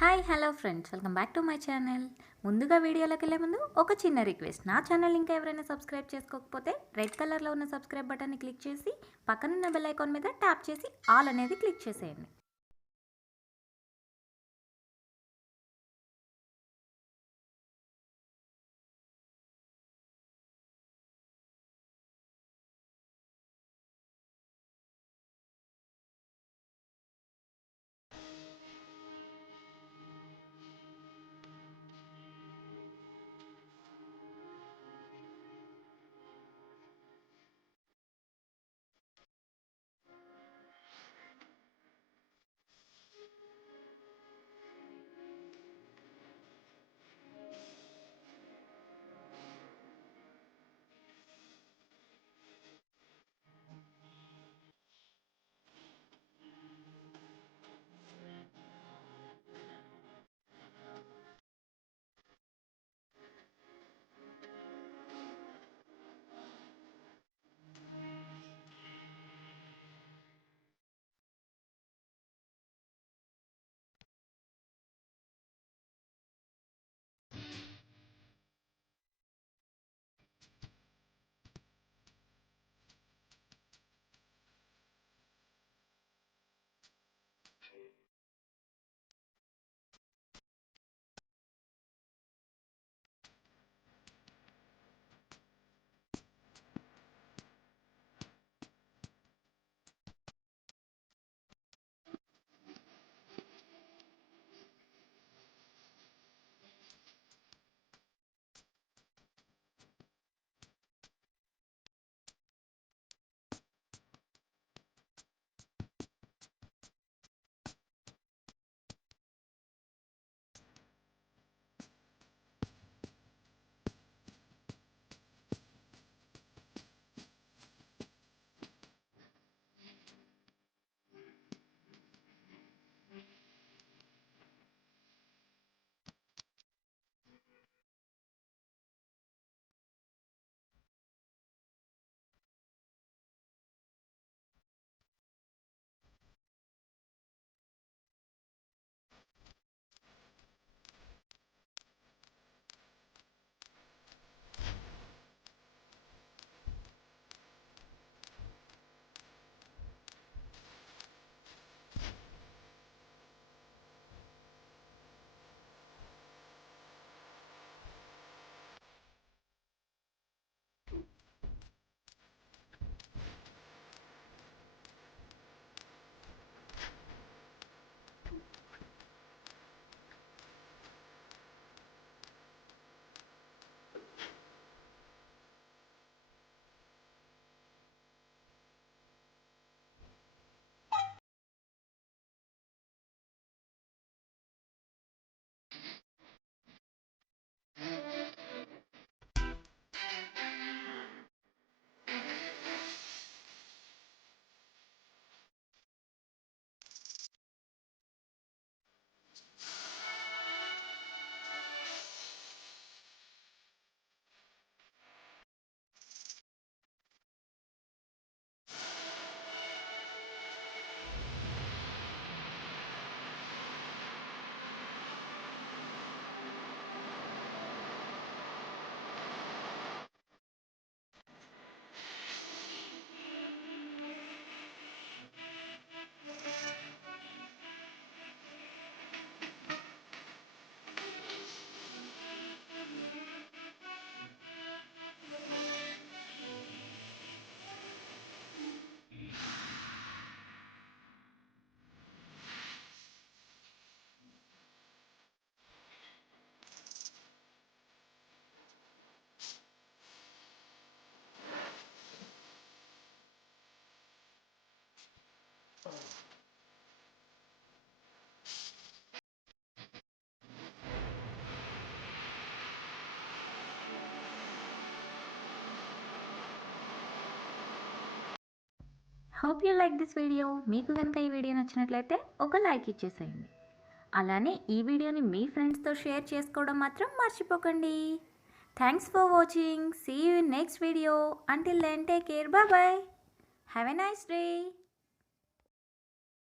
Hi hello friends, welcome back to my channel. ముందుగా వీడియోలోకి వెళ్ళే ముందు ఒక చిన్న రిక్వెస్ట్. నా ఛానల్ ఇంకా ఎవరైనా సబ్స్క్రైబ్ చేసుకోకపోతే రెడ్ కలర్లో ఉన్న సబ్స్క్రైబ్ బటన్ని క్లిక్ చేసి పక్కనున్న బెల్ ఐకాన్ మీద ట్యాప్ చేసి ఆల్ అనేది క్లిక్ చేసేయండి. Hope you like this video. మీకు కనుక ఈ వీడియో నచ్చినట్లయితే ఒక లైక్ ఇచ్చేసేయండి. అలానే ఈ వీడియోని మీ ఫ్రెండ్స్తో షేర్ చేసుకోవడం మాత్రం మర్చిపోకండి. Thanks for watching. See you in next video. Until then take care. Bye bye. Have a nice day.